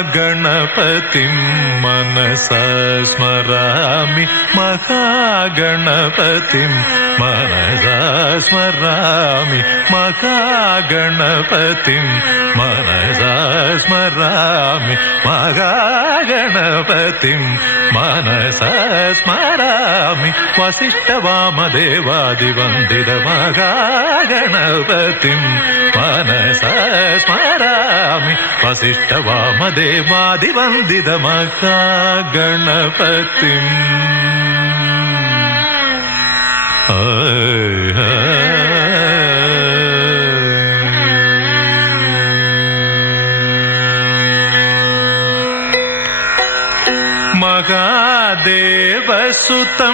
ശ്രീമഹാഗണപതിം മനസാ സ്മരാമി മഹാഗണപതിം മനസാ സ്മരാമി മഹാഗണപതിം മനസാ സ്മരാമി മഹാഗണപതിം മനസാ സ്മരാമി വസിഷ്ഠവാമദേവാദിവന്ദിത മഹാഗണപതിം മനസാ സ്മരാമി വസിഷ്ഠവാമദേവാദിവന്ദിത മഹാഗണപതിം. മഹാദേവസുതം